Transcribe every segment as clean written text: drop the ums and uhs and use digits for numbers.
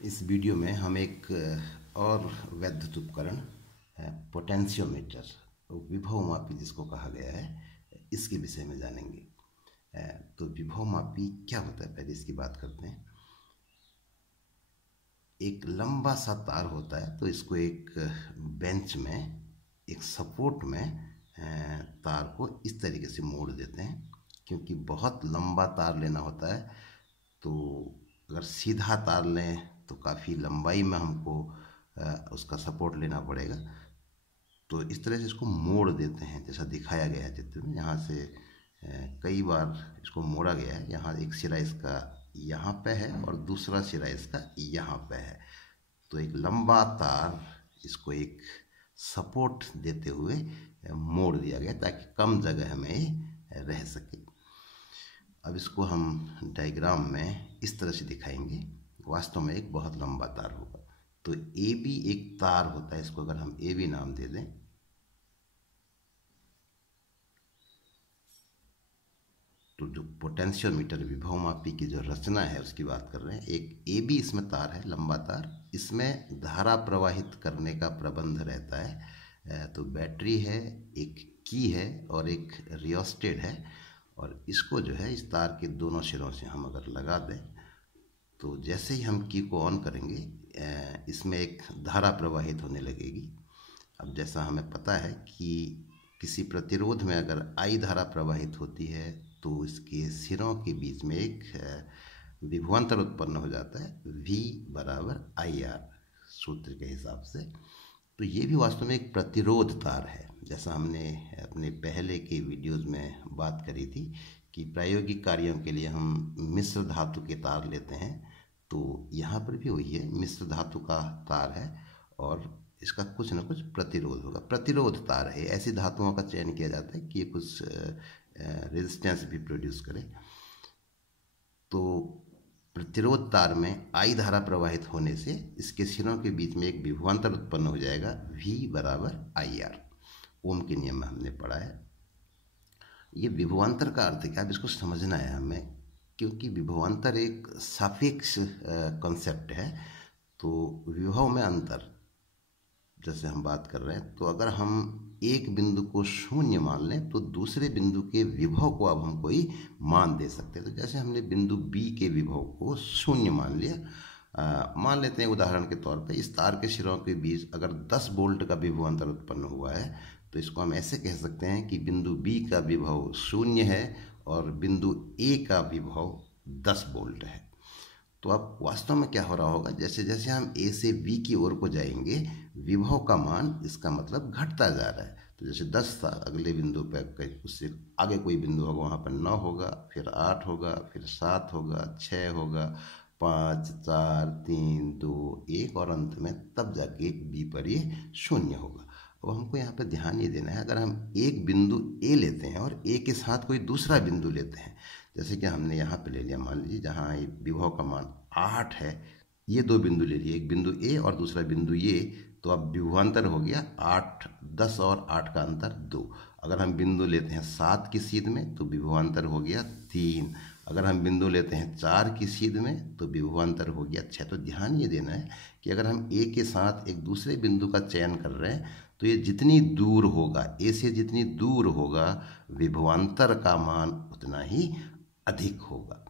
इस वीडियो में हम एक और वैद्युत उपकरण पोटेंशियोमीटर, विभव मापी जिसको कहा गया है, इसके विषय में जानेंगे। तो विभव मापी क्या होता है, पहले इसकी बात करते हैं। एक लंबा सा तार होता है, तो इसको एक बेंच में, एक सपोर्ट में तार को इस तरीके से मोड़ देते हैं, क्योंकि बहुत लंबा तार लेना होता है। तो अगर सीधा तार लें तो काफ़ी लंबाई में हमको उसका सपोर्ट लेना पड़ेगा। तो इस तरह से इसको मोड़ देते हैं, जैसा दिखाया गया है चित्र में। यहाँ से कई बार इसको मोड़ा गया है। यहाँ एक सिरा इसका यहाँ पे है और दूसरा सिरा इसका यहाँ पे है। तो एक लंबा तार इसको एक सपोर्ट देते हुए मोड़ दिया गया ताकि कम जगह में रह सके। अब इसको हम डायग्राम में इस तरह से दिखाएंगे। वास्तव में एक बहुत लंबा तार होगा। तो ए बी एक तार होता है, इसको अगर हम ए बी नाम दे दें, तो जो पोटेंशियोमीटर विभव मापी की जो रचना है उसकी बात कर रहे हैं। एक ए बी इसमें तार है, लंबा तार। इसमें धारा प्रवाहित करने का प्रबंध रहता है। तो बैटरी है, एक की है और एक रियोस्टेट है। और इसको जो है इस तार के दोनों सिरों से हम अगर लगा दें, तो जैसे ही हम की को ऑन करेंगे, इसमें एक धारा प्रवाहित होने लगेगी। अब जैसा हमें पता है कि किसी प्रतिरोध में अगर आई धारा प्रवाहित होती है तो इसके सिरों के बीच में एक विभवांतर उत्पन्न हो जाता है, V बराबर IR सूत्र के हिसाब से। तो ये भी वास्तव में एक प्रतिरोध तार है। जैसा हमने अपने पहले के वीडियोस में बात करी थी कि प्रायोगिक कार्यों के लिए हम मिश्र धातु के तार लेते हैं, तो यहाँ पर भी वही है, मिश्र धातु का तार है और इसका कुछ ना कुछ प्रतिरोध होगा। प्रतिरोध तार है, ऐसी धातुओं का चयन किया जाता है कि ये कुछ रेजिस्टेंस भी प्रोड्यूस करे। तो प्रतिरोध तार में आई धारा प्रवाहित होने से इसके सिरों के बीच में एक विभवांतर उत्पन्न हो जाएगा, V बराबर IR। ओम के नियम में हमने पढ़ा है। ये विभवांतर का अर्थ क्या है, इसको समझना है हमें, क्योंकि विभवांतर एक सापेक्ष कॉन्सेप्ट है। तो विभव में अंतर जैसे हम बात कर रहे हैं, तो अगर हम एक बिंदु को शून्य मान लें तो दूसरे बिंदु के विभव को अब हम कोई मान दे सकते हैं। तो जैसे हमने बिंदु B के विभव को शून्य मान लिया, मान लेते हैं उदाहरण के तौर पे इस तार के सिरों के बीच अगर 10 वोल्ट का विभवांतर उत्पन्न हुआ है, तो इसको हम ऐसे कह सकते हैं कि बिंदु B का विभव शून्य है और बिंदु A का विभव 10 वोल्ट है। तो अब वास्तव में क्या हो रहा होगा, जैसे जैसे हम A से B की ओर को जाएंगे, विभव का मान इसका मतलब घटता जा रहा है। तो जैसे 10 था, अगले बिंदु पर उससे आगे कोई बिंदु होगा, वहाँ पर 9 होगा, फिर 8 होगा, फिर 7 होगा, 6 होगा, 5 4 3 2 1 और अंत में तब जाके B पर ये शून्य होगा। अब हमको यहाँ पर ध्यान ये देना है, अगर हम एक बिंदु A लेते हैं और A के साथ कोई दूसरा बिंदु लेते हैं, जैसे कि हमने यहाँ पे ले लिया, मान लीजिए जहाँ ये विभव का मान 8 है, ये दो बिंदु ले लिए, एक बिंदु A और दूसरा बिंदु ये, तो अब विभवांतर हो गया 8, 10 और 8 का अंतर 2। अगर हम बिंदु लेते हैं 7 की सीध में तो विभवांतर हो गया 3। अगर हम बिंदु लेते हैं 4 की सीध में तो विभवांतर हो गया 6। तो ध्यान ये देना है कि अगर हम A के साथ एक दूसरे बिंदु का चयन कर रहे हैं, तो ये जितनी दूर होगा, A से जितनी दूर होगा, विभवांतर का मान उतना ही अधिक होगा।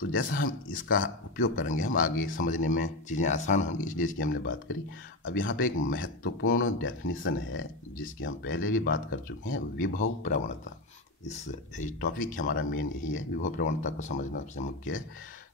तो जैसा हम इसका उपयोग करेंगे, हम आगे समझने में चीज़ें आसान होंगी, इसलिए इसकी हमने बात करी। अब यहाँ पे एक महत्वपूर्ण डेफिनेशन है जिसकी हम पहले भी बात कर चुके हैं, विभव प्रवणता। इस टॉपिक हमारा मेन यही है, विभव प्रवणता को समझना सबसे मुख्य है।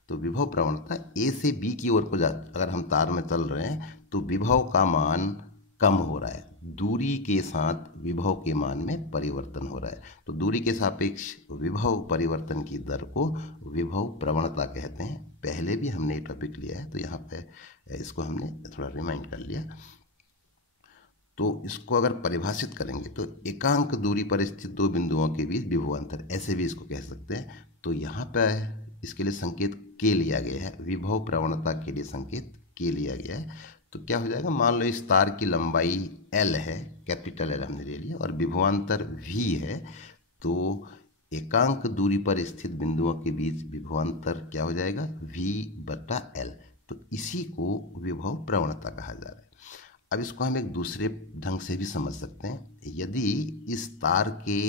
तो विभव प्रवणता, A से B की ओर को अगर हम तार में चल रहे हैं तो विभव का मान कम हो रहा है, दूरी के साथ विभव के मान में परिवर्तन हो रहा है। तो दूरी के सापेक्ष विभव परिवर्तन की दर को विभव प्रवणता कहते हैं। पहले भी हमने ये टॉपिक लिया है, तो यहाँ पे इसको हमने थोड़ा रिमाइंड कर लिया। तो इसको अगर परिभाषित करेंगे तो एकांक दूरी पर स्थित दो बिंदुओं के बीच विभवांतर, ऐसे भी इसको कह सकते हैं। तो यहाँ पे इसके लिए संकेत के लिया गया है, विभव प्रवणता के लिए संकेत के लिया गया है। तो क्या हो जाएगा, मान लो इस तार की लंबाई L है, कैपिटल L हमने ले लिया, और विभवांतर V है। तो एकांक दूरी पर स्थित बिंदुओं के बीच विभवांतर क्या हो जाएगा, V/L। तो इसी को विभव प्रवणता कहा जा रहा है। अब इसको हम एक दूसरे ढंग से भी समझ सकते हैं। यदि इस तार के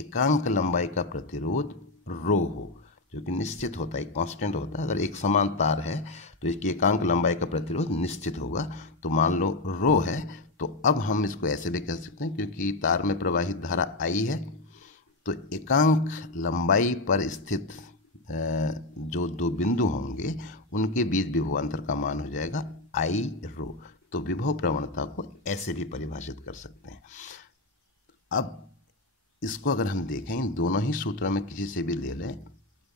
एकांक लंबाई का प्रतिरोध रो हो, जो कि निश्चित होता है, कांस्टेंट होता है, अगर एक समान तार है तो इसकी एकांक लंबाई का प्रतिरोध निश्चित होगा। तो मान लो रो है, तो अब हम इसको ऐसे भी कह सकते हैं, क्योंकि तार में प्रवाहित धारा आई है, तो एकांक लंबाई पर स्थित जो दो बिंदु होंगे उनके बीच विभवांतर का मान हो जाएगा आई रो। तो विभव प्रवणता को ऐसे भी परिभाषित कर सकते हैं। अब इसको अगर हम देखें, इन दोनों ही सूत्रों में किसी से भी ले लें,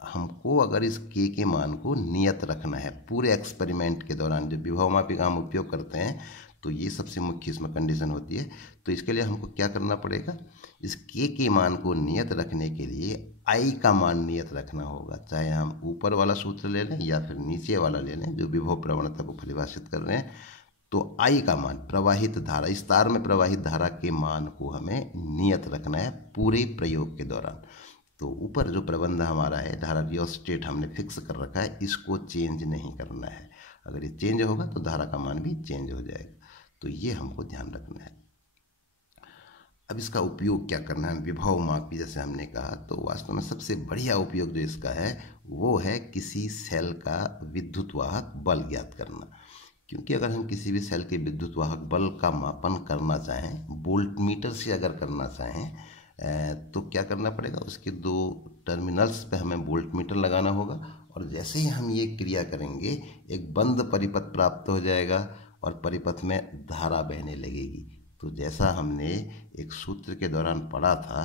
हमको अगर इस के मान को नियत रखना है पूरे एक्सपेरिमेंट के दौरान, जब विभव मापी का हम उपयोग करते हैं तो ये सबसे मुख्य इसमें कंडीशन होती है। तो इसके लिए हमको क्या करना पड़ेगा, इस के मान को नियत रखने के लिए आई का मान नियत रखना होगा। चाहे हम ऊपर वाला सूत्र ले लें या फिर नीचे वाला ले लें जो विभव प्रवणता को परिभाषित कर रहे हैं, तो आई का मान, प्रवाहित धारा, इस तार में प्रवाहित धारा के मान को हमें नियत रखना है पूरे प्रयोग के दौरान। तो ऊपर जो प्रबंध हमारा है, धारा रियोस्टेट हमने फिक्स कर रखा है, इसको चेंज नहीं करना है। अगर ये चेंज होगा तो धारा का मान भी चेंज हो जाएगा। तो ये हमको ध्यान रखना है। अब इसका उपयोग क्या करना है, विभव मापी जैसे हमने कहा, तो वास्तव में सबसे बढ़िया उपयोग जो इसका है वो है किसी सेल का विद्युत वाहक बल ज्ञात करना। क्योंकि अगर हम किसी भी सेल के विद्युत वाहक बल का मापन करना चाहें, वोल्टमीटर से अगर करना चाहें, तो क्या करना पड़ेगा, उसके दो टर्मिनल्स पे हमें वोल्टमीटर लगाना होगा, और जैसे ही हम ये क्रिया करेंगे एक बंद परिपथ प्राप्त हो जाएगा और परिपथ में धारा बहने लगेगी। तो जैसा हमने एक सूत्र के दौरान पढ़ा था,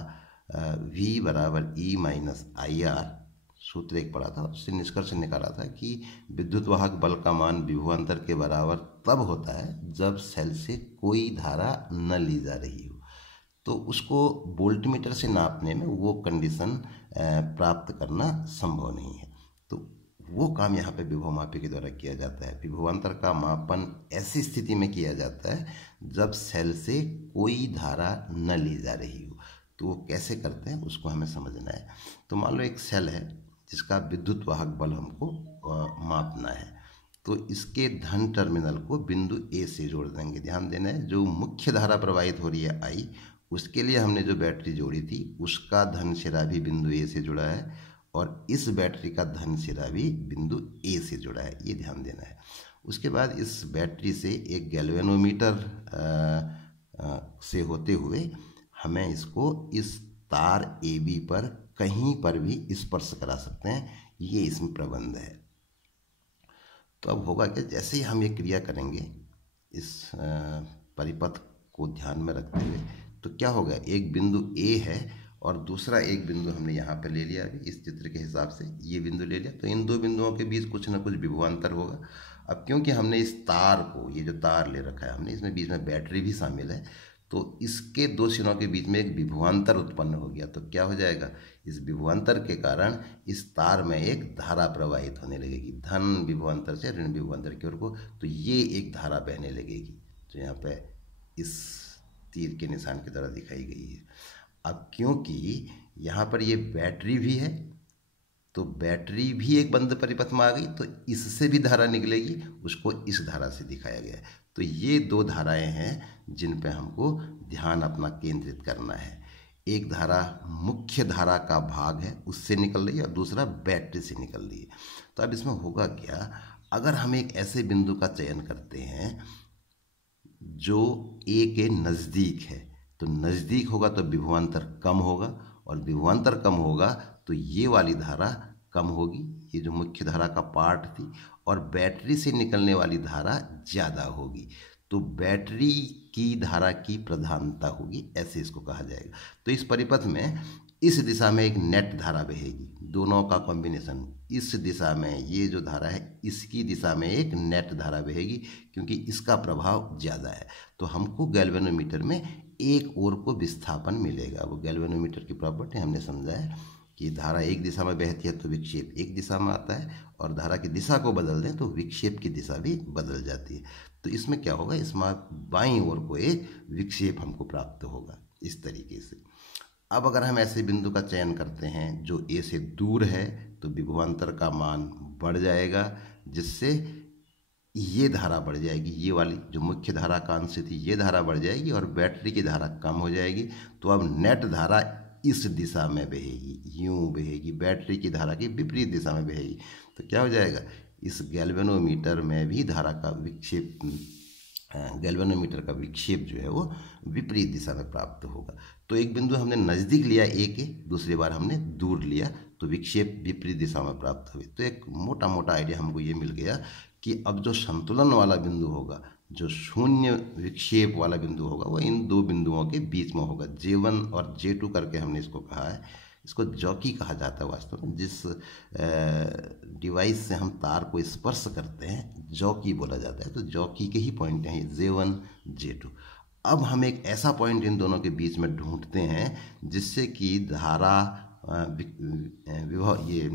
V बराबर E माइनस IR, सूत्र एक पढ़ा था, उससे निष्कर्ष निकाला था कि विद्युत वाहक बल का मान विभवांतर के बराबर तब होता है जब सेल से कोई धारा न ली जा रही हो। तो उसको वोल्टमीटर से नापने में वो कंडीशन प्राप्त करना संभव नहीं है। तो वो काम यहाँ पे विभव मापी के द्वारा किया जाता है। विभवांतर का मापन ऐसी स्थिति में किया जाता है जब सेल से कोई धारा न ली जा रही हो। तो वो कैसे करते हैं उसको हमें समझना है। तो मान लो एक सेल है जिसका विद्युत वाहक बल हमको मापना है, तो इसके धन टर्मिनल को बिंदु ए से जोड़ देंगे। ध्यान देना है, जो मुख्य धारा प्रवाहित हो रही है आई, उसके लिए हमने जो बैटरी जोड़ी थी उसका धन सिरा भी बिंदु ए से जुड़ा है, और इस बैटरी का धन सिरा भी बिंदु ए से जुड़ा है, ये ध्यान देना है। उसके बाद इस बैटरी से एक गैल्वेनोमीटर से होते हुए हमें इसको इस तार AB पर कहीं पर भी स्पर्श करा सकते हैं, ये इसमें प्रबंध है। तो अब होगा क्या, जैसे ही हम ये क्रिया करेंगे इस परिपथ को ध्यान में रखते हुए, तो क्या होगा, एक बिंदु A है और दूसरा एक बिंदु हमने यहाँ पे ले लिया, अभी इस चित्र के हिसाब से ये बिंदु ले लिया, तो इन दो बिंदुओं के बीच कुछ ना कुछ विभवांतर होगा। अब क्योंकि हमने इस तार को, ये जो तार ले रखा है हमने, इसमें बीच में बैटरी भी शामिल है, तो इसके दो सिरों के बीच में एक विभवांतर उत्पन्न हो गया। तो क्या हो जाएगा, इस विभवांतर के कारण इस तार में एक धारा प्रवाहित होने लगेगी, धन विभवांतर से ऋण विभवांतर की ओर को। तो ये एक धारा बहने लगेगी जो यहाँ पे इस तीर के निशान की तरह दिखाई गई है। अब क्योंकि यहाँ पर ये बैटरी भी है, तो बैटरी भी एक बंद परिपथ में आ गई, तो इससे भी धारा निकलेगी, उसको इस धारा से दिखाया गया है। तो ये दो धाराएं हैं जिन पे हमको ध्यान अपना केंद्रित करना है। एक धारा मुख्य धारा का भाग है, उससे निकल रही है, और दूसरा बैटरी से निकल रही है। तो अब इसमें होगा क्या, अगर हम एक ऐसे बिंदु का चयन करते हैं जो ए के नज़दीक है, तो नज़दीक होगा तो विभवांतर कम होगा, और विभवांतर कम होगा तो ये वाली धारा कम होगी, ये जो मुख्य धारा का पार्ट थी, और बैटरी से निकलने वाली धारा ज़्यादा होगी। तो बैटरी की धारा की प्रधानता होगी, ऐसे इसको कहा जाएगा। तो इस परिपथ में इस दिशा में एक नेट धारा बहेगी, दोनों का कॉम्बिनेशन, इस दिशा में ये जो धारा है इसकी दिशा में एक नेट धारा बहेगी, क्योंकि इसका प्रभाव ज़्यादा है। तो हमको गैल्वेनोमीटर में एक ओर को विस्थापन मिलेगा। वो गैल्वेनोमीटर की प्रॉपर्टी हमने समझा है कि धारा एक दिशा में बहती है तो विक्षेप एक दिशा में आता है, और धारा की दिशा को बदल दें तो विक्षेप की दिशा भी बदल जाती है। तो इसमें क्या होगा, इसमें बाईं ओर को एक विक्षेप हमको प्राप्त होगा इस तरीके से। अब अगर हम ऐसे बिंदु का चयन करते हैं जो ए से दूर है, तो विभवांतर का मान बढ़ जाएगा, जिससे ये धारा बढ़ जाएगी, ये वाली जो मुख्य धारा का अंश थी ये धारा बढ़ जाएगी और बैटरी की धारा कम हो जाएगी। तो अब नेट धारा इस दिशा में बहेगी, यूं बहेगी, बैटरी की धारा की विपरीत दिशा में बहेगी। तो क्या हो जाएगा, इस गैल्वेनोमीटर में भी धारा का विक्षेप, गैल्वेनोमीटर का विक्षेप जो है वो विपरीत दिशा में प्राप्त होगा। तो एक बिंदु हमने नज़दीक लिया ए के, दूसरी बार हमने दूर लिया, तो विक्षेप विपरीत दिशा में प्राप्त हुए। तो एक मोटा मोटा आइडिया हमको ये मिल गया कि अब जो संतुलन वाला बिंदु होगा, जो शून्य विक्षेप वाला बिंदु होगा, वो इन दो बिंदुओं के बीच में होगा। J1 और J2 करके हमने इसको कहा है। इसको जॉकी कहा जाता है वास्तव में। जिस डिवाइस से हम तार को स्पर्श करते हैं जॉकी बोला जाता है। तो जॉकी के ही पॉइंट हैं J1 J2। अब हम एक ऐसा पॉइंट इन दोनों के बीच में ढूंढते हैं जिससे कि धारा विभव, ये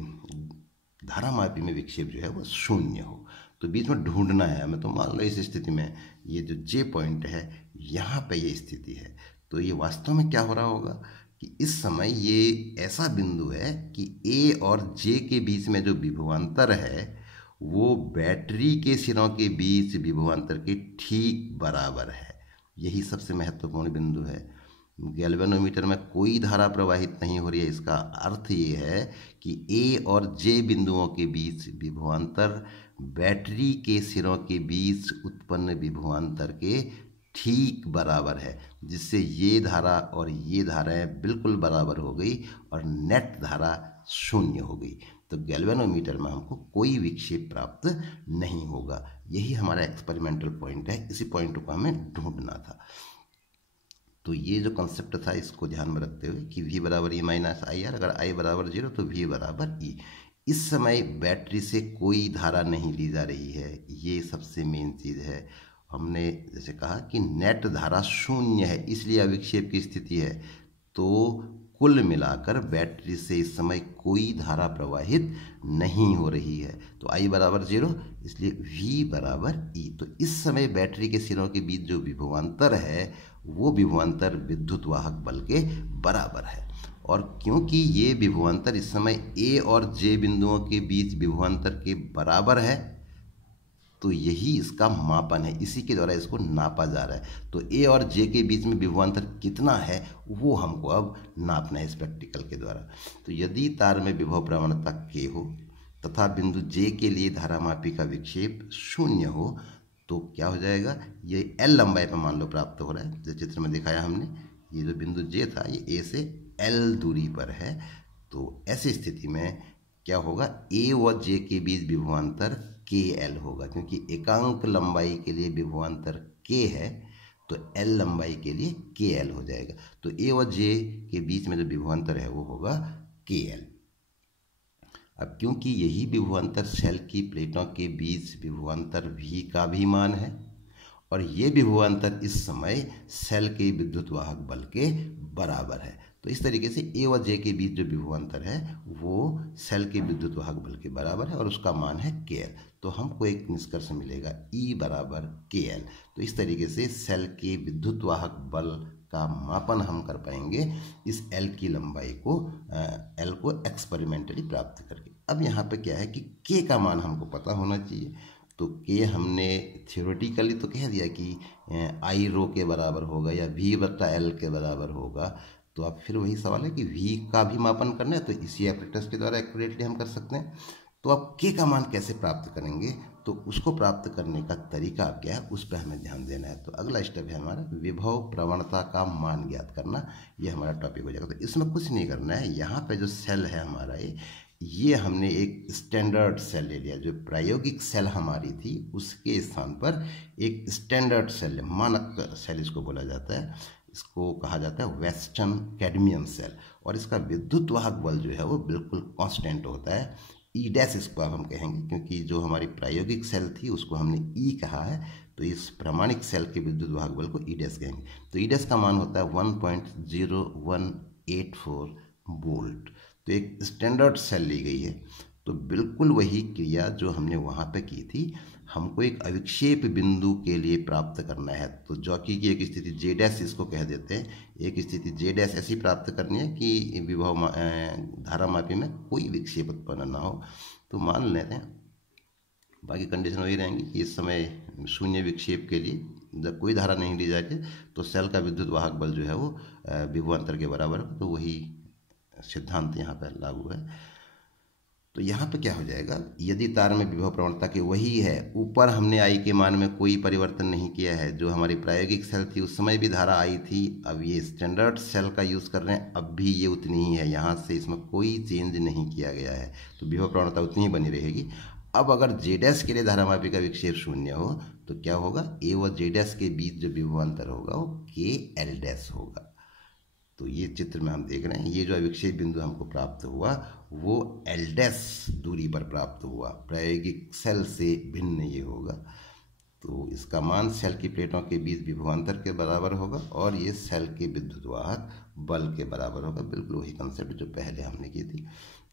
धारामापी में विक्षेप जो है वो शून्य हो। तो बीच में ढूंढना है हमें। तो मान लो इस स्थिति में ये जो J पॉइंट है, यहाँ पे ये स्थिति है। तो ये वास्तव में क्या हो रहा होगा कि इस समय ये ऐसा बिंदु है कि A और J के बीच में जो विभवांतर है वो बैटरी के सिरों के बीच विभवांतर के ठीक बराबर है। यही सबसे महत्वपूर्ण बिंदु है। गैल्वेनोमीटर में कोई धारा प्रवाहित नहीं हो रही है। इसका अर्थ ये है कि A और J बिंदुओं के बीच विभवांतर बैटरी के सिरों के बीच उत्पन्न विभवांतर के ठीक बराबर है, जिससे ये धारा और ये धाराएं बिल्कुल बराबर हो गई और नेट धारा शून्य हो गई। तो गैल्वेनोमीटर में हमको कोई विक्षेप प्राप्त नहीं होगा। यही हमारा एक्सपेरिमेंटल पॉइंट है। इसी पॉइंट को हमें ढूंढना था। तो ये जो कंसेप्ट था इसको ध्यान में रखते हुए कि V बराबर E माइनस आई आर, अगर I बराबर 0 तो V बराबर E। इस समय बैटरी से कोई धारा नहीं ली जा रही है, ये सबसे मेन चीज़ है। हमने जैसे कहा कि नेट धारा शून्य है, इसलिए अविक्षेप की स्थिति है। तो कुल मिलाकर बैटरी से इस समय कोई धारा प्रवाहित नहीं हो रही है। तो I बराबर 0, इसलिए V बराबर E। तो इस समय बैटरी के सिरों के बीच जो विभवांतर है वो विभवांतर विद्युत वाहक बल के बराबर है। और क्योंकि ये विभवांतर इस समय A और J बिंदुओं के बीच विभवांतर के बराबर है, तो यही इसका मापन है, इसी के द्वारा इसको नापा जा रहा है। तो A और J के बीच में विभवांतर कितना है वो हमको अब नापना है इस प्रैक्टिकल के द्वारा। तो यदि तार में विभव प्रवणता K हो तथा बिंदु J के लिए धारामापी का विक्षेप शून्य हो, तो क्या हो जाएगा, ये L लंबाई पर मान लो प्राप्त हो रहा है। जो चित्र में दिखाया हमने, ये जो बिंदु J था ये A से L दूरी पर है। तो ऐसी स्थिति में क्या होगा, A व J के बीच विभवांतर KL होगा, क्योंकि एकांक लंबाई के लिए विभवांतर K है तो L लंबाई के लिए KL हो जाएगा। तो A व J के बीच में जो विभवांतर है वो होगा KL। अब क्योंकि यही विभवांतर सेल की प्लेटों के बीच विभवांतर V का भी मान है और ये विभवांतर इस समय सेल के विद्युत वाहक बल के बराबर है। तो इस तरीके से A व J के बीच जो विभवांतर है वो सेल के विद्युत वाहक बल के बराबर है और उसका मान है KL। तो हमको एक निष्कर्ष मिलेगा E बराबर KL। तो इस तरीके से सेल के विद्युत वाहक बल का मापन हम कर पाएंगे इस L की लंबाई को, L को एक्सपेरिमेंटली प्राप्त करके। अब यहाँ पे क्या है कि K का मान हमको पता होना चाहिए। तो K हमने थियोरेटिकली तो कह दिया कि I रो के बराबर होगा या V बटा L के बराबर होगा। तो अब फिर वही सवाल है कि V का भी मापन करना है, तो इसी एपरेटस के द्वारा एक्यूरेटली हम कर सकते हैं। तो अब K का मान कैसे प्राप्त करेंगे, तो उसको प्राप्त करने का तरीका क्या है उस पर हमें ध्यान देना है। तो अगला स्टेप है हमारा विभव प्रवणता का मान ज्ञात करना, ये हमारा टॉपिक हो जाएगा। तो इसमें कुछ नहीं करना है, यहाँ पे जो सेल है हमारा ये हमने एक स्टैंडर्ड सेल ले लिया। जो प्रायोगिक सेल हमारी थी उसके स्थान पर एक स्टैंडर्ड सेल, मानक सेल इसको बोला जाता है, इसको कहा जाता है वेस्टर्न कैडमियम सेल। और इसका विद्युत वाहक बल जो है वो बिल्कुल कांस्टेंट होता है, ई डैश इसको अब हम कहेंगे, क्योंकि जो हमारी प्रायोगिक सेल थी उसको हमने ई कहा है, तो इस प्रमाणिक सेल के विद्युत वाहक बल को ई डैश कहेंगे। तो ई डैश का मान होता है 1.0184 वोल्ट। तो एक स्टैंडर्ड सेल ली गई है। तो बिल्कुल वही क्रिया जो हमने वहाँ पे की थी, हमको एक अविक्षेप बिंदु के लिए प्राप्त करना है। तो जॉकी की एक स्थिति J डैश इसको कह देते हैं, एक स्थिति J डैश ऐसी प्राप्त करनी है कि विभव धारामापी में कोई विक्षेप उत्पन्न ना हो। तो मान लेते हैं बाकी कंडीशन वही रहेंगी कि इस समय शून्य विक्षेप के लिए जब कोई धारा नहीं ली जाती तो सेल का विद्युत वाहक बल जो है वो विभवांतर के बराबर है। तो वही सिद्धांत यहाँ पर लागू है। तो यहाँ पे क्या हो जाएगा, यदि तार में विभव प्रवणता की वही है, ऊपर हमने आई के मान में कोई परिवर्तन नहीं किया है, जो हमारी प्रायोगिक सेल थी उस समय भी धारा आई थी, अब ये स्टैंडर्ड सेल का यूज़ कर रहे हैं, अब भी ये उतनी ही है, यहाँ से इसमें कोई चेंज नहीं किया गया है, तो विभव प्रवणता उतनी ही बनी रहेगी। अब अगर जेडएस के लिए धारामापी का विक्षेप शून्य हो तो क्या होगा, ए व जेडएस के बीच जो विभवांतर होगा वो के एल डैश होगा। तो ये चित्र में हम देख रहे हैं, ये जो अविक्षेप बिंदु हमको प्राप्त हुआ वो एल डैश दूरी पर प्राप्त हुआ, प्रायोगिक सेल से भिन्न ये होगा। तो इसका मान सेल की प्लेटों के बीच विभवांतर के बराबर होगा और ये सेल के विद्युत वाहक बल के बराबर होगा, बिल्कुल वही कंसेप्ट जो पहले हमने की थी।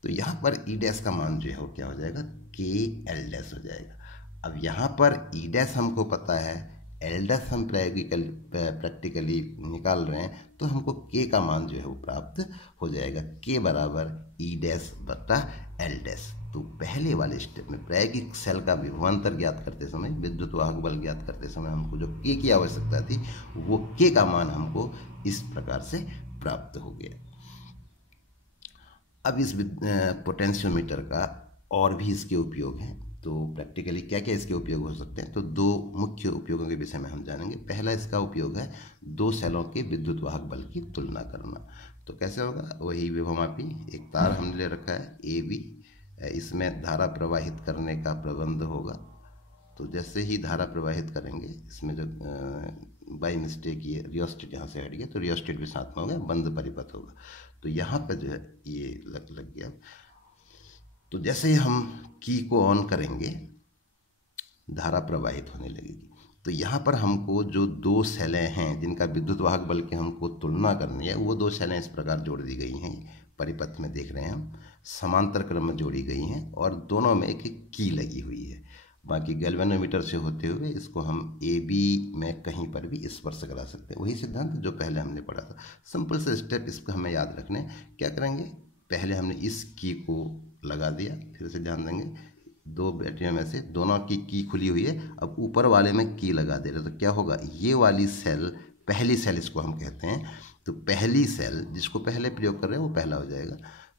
तो यहाँ पर ई डैश का मान जो है वो क्या हो जाएगा, के एल डैश हो जाएगा। अब यहाँ पर ई डैश हमको पता है, एल डैश हम प्रैक्टिकली निकाल रहे हैं, तो हमको के का मान जो है वो प्राप्त हो जाएगा, के बराबर ई डैश बटा एल डैश। तो पहले वाले स्टेप में प्रायोगिक सेल का विभवांतर ज्ञात करते समय, विद्युत वाहक बल ज्ञात करते समय हमको जो के की आवश्यकता थी वो के का मान हमको इस प्रकार से प्राप्त हो गया। अब इस पोटेंशियोमीटर का और भी इसके उपयोग हैं, तो प्रैक्टिकली क्या क्या इसके उपयोग हो सकते हैं, तो दो मुख्य उपयोगों के विषय में हम जानेंगे। पहला इसका उपयोग है दो सेलों के विद्युत वाहक बल की तुलना करना। तो कैसे होगा, वही विभवमापी एक तार हमने ले रखा है ए बी, इसमें धारा प्रवाहित करने का प्रबंध होगा। तो जैसे ही धारा प्रवाहित करेंगे, इसमें जो बाई मिस्टेक ये रियोस्टेट यहाँ से हट गया, तो रियोस्टेट भी साथ में हो गया, बंद परिपथ होगा। तो यहाँ पर जो है ये लग गया। तो जैसे ही हम की को ऑन करेंगे धारा प्रवाहित होने लगेगी। तो यहाँ पर हमको जो दो सेलें हैं जिनका विद्युत वाहक बल की हमको तुलना करनी है, वो दो सेलें इस प्रकार जोड़ दी गई हैं, परिपथ में देख रहे हैं हम, समांतर क्रम में जोड़ी गई हैं और दोनों में एक की लगी हुई है। बाकी गैल्वेनोमीटर से होते हुए इसको हम ए बी में कहीं पर भी स्पर्श करा सकते हैं, वही सिद्धांत जो पहले हमने पढ़ा था। सिंपल से स्टेप इसको हमें याद रखने, क्या करेंगे, पहले हमने इस की को लगा दिया, फिर से ध्यान देंगे दो बैटरियों में से दोनों की खुली हुई है, अब ऊपर वाले में की लगा दे रहे, तो क्या होगा, ये वाली सेल, पहली सेल इसको हम कहते हैं, तो पहली सेल जिसको पहले प्रयोग कर रहे हैं वो पहला हो जाएगा।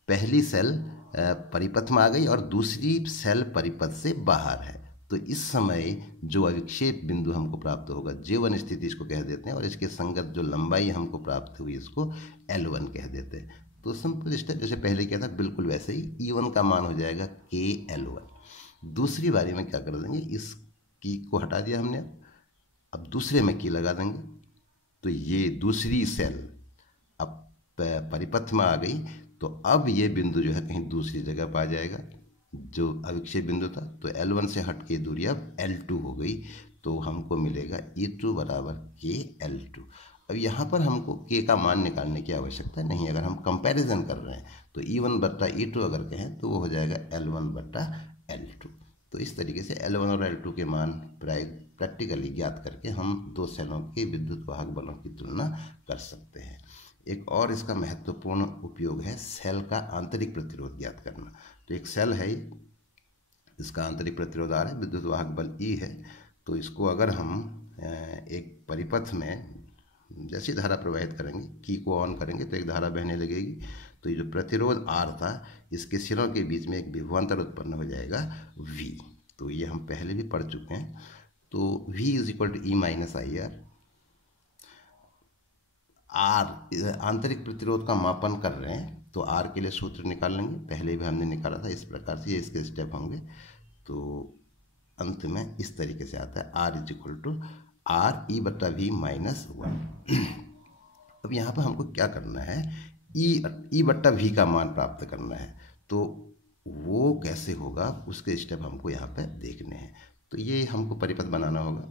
पहली सेल परिपथ में आ गई और दूसरी सेल परिपथ से बाहर है, तो इस समय जो अविक्षेप बिंदु हमको प्राप्त होगा, J1 स्थिति इसको कह देते हैं, और इसके संगत जो लंबाई हमको प्राप्त हुई इसको L1 कह देते हैं। तो सिंपल स्टेप जैसे पहले किया था बिल्कुल वैसे ही E1 का मान हो जाएगा KL1। दूसरी बारी में क्या कर देंगे, इस की को हटा दिया हमने, अब दूसरे में की लगा देंगे, तो ये दूसरी सेल अब परिपथ में आ गई, तो अब ये बिंदु जो है कहीं दूसरी जगह पर आ जाएगा जो अविक्षेप बिंदु था, तो L1 से हट के दूरी अब L2 हो गई, तो हमको मिलेगा E2 बराबर KL2। अब यहाँ पर हमको के का मान निकालने की आवश्यकता नहीं, अगर हम कंपैरिजन कर रहे हैं तो E1 बट्टा E2 अगर कहें तो वो हो जाएगा L1 बट्टा L2। तो इस तरीके से L1 और L2 के मान प्रैक्टिकली ज्ञात करके हम दो सेलों के विद्युत वाहक बलों की तुलना कर सकते हैं। एक और इसका महत्वपूर्ण उपयोग है सेल का आंतरिक प्रतिरोध ज्ञात करना। तो एक सेल है, इसका आंतरिक प्रतिरोध R है, विद्युत वाहक बल E है, तो इसको अगर हम एक परिपथ में जैसी धारा प्रवाहित करेंगे, की को ऑन करेंगे तो एक धारा बहने लगेगी, तो ये जो प्रतिरोध R था इसके सिरों के बीच में एक विभवांतर उत्पन्न हो जाएगा V। तो ये हम पहले भी पढ़ चुके हैं। तो V is equal to E minus I R. आंतरिक प्रतिरोध का मापन कर रहे हैं तो R के लिए सूत्र निकाल लेंगे, पहले भी हमने निकाला था इस प्रकार से, ये इसके स्टेप होंगे। तो अंत में इस तरीके से आता है R is equal to R E बटा वी माइनस 1। अब यहाँ पर हमको क्या करना है, ई बट्टा वी का मान प्राप्त करना है, तो वो कैसे होगा उसके स्टेप हमको यहाँ पे देखने हैं। तो ये हमको परिपथ बनाना होगा,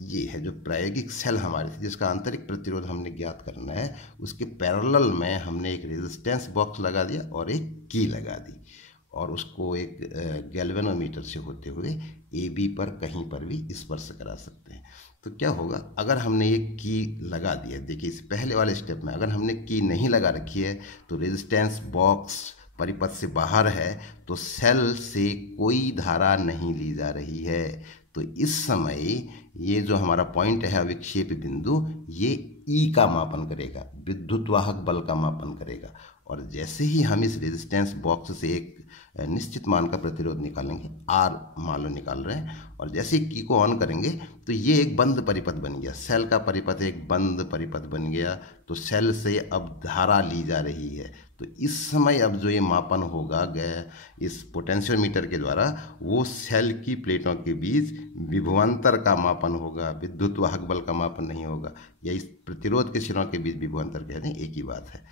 ये है जो प्रायोगिक सेल हमारी थी जिसका आंतरिक प्रतिरोध हमने ज्ञात करना है, उसके पैरेलल में हमने एक रेजिस्टेंस बॉक्स लगा दिया और एक की लगा दी, और उसको एक गैल्वेनोमीटर से होते हुए ए बी पर कहीं पर भी स्पर्श करा सकते हैं। तो क्या होगा, अगर हमने ये की लगा दिया, देखिए इस पहले वाले स्टेप में अगर हमने की नहीं लगा रखी है तो रेजिस्टेंस बॉक्स परिपथ से बाहर है तो सेल से कोई धारा नहीं ली जा रही है। तो इस समय ये जो हमारा पॉइंट है अविक्षेप बिंदु, ये ई का मापन करेगा, विद्युत वाहक बल का मापन करेगा। और जैसे ही हम इस रेजिस्टेंस बॉक्स से एक निश्चित मान का प्रतिरोध निकालेंगे, आर मान लो निकाल रहे हैं, और जैसे ही की को ऑन करेंगे तो ये एक बंद परिपथ बन गया, सेल का परिपथ एक बंद परिपथ बन गया। तो सेल से अब धारा ली जा रही है। तो इस समय अब जो ये मापन होगा इस पोटेंशियोमीटर के द्वारा, वो सेल की प्लेटों के बीच विभवांतर का मापन होगा, विद्युत वाहक बल का मापन नहीं होगा। या इस प्रतिरोध के सिरों के बीच विभवांतर कहते हैं, एक ही बात है।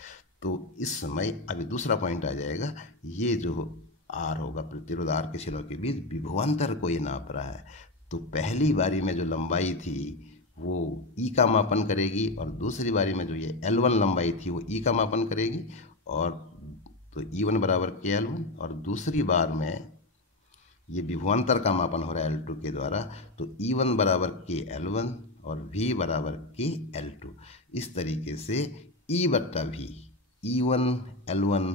तो इस समय अभी दूसरा पॉइंट आ जाएगा, ये जो आर होगा, प्रतिरोध आर के सिरों के बीच विभवांतर को ये नाप रहा है। तो पहली बारी में जो लंबाई थी वो ई का मापन करेगी, और दूसरी बारी में जो ये L1 लंबाई थी वो ई का मापन करेगी। और तो E1 बराबर KL1, और दूसरी बार में ये विभवांतर का मापन हो रहा है L2 के द्वारा। तो E1 बराबर KL1 और V बराबर KL2। इस तरीके से E बट्टा V, E1 L1,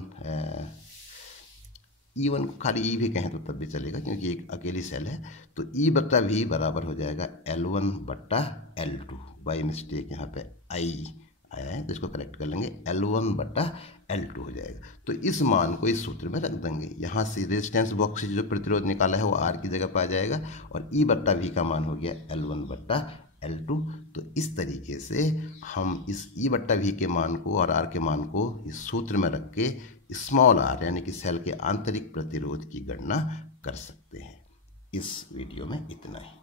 E1 को खाली ई भी कहें तो तब भी चलेगा क्योंकि एक अकेली सेल है। तो E बट्टा V बराबर हो जाएगा L1 बट्टा L2। बाई मिस्टेक यहाँ पे आई आया है तो इसको करेक्ट कर लेंगे, L1 बट्टा L2 हो जाएगा। तो इस मान को इस सूत्र में रख देंगे। यहाँ से रेजिस्टेंस बॉक्स से जो प्रतिरोध निकाला है वो R की जगह पर आ जाएगा, और E बट्टा V का मान हो गया L1 बट्टा L2। तो इस तरीके से हम इस E बट्टा V के मान को और R के मान को इस सूत्र में रख के स्मॉल r यानी कि सेल के आंतरिक प्रतिरोध की गणना कर सकते हैं। इस वीडियो में इतना ही।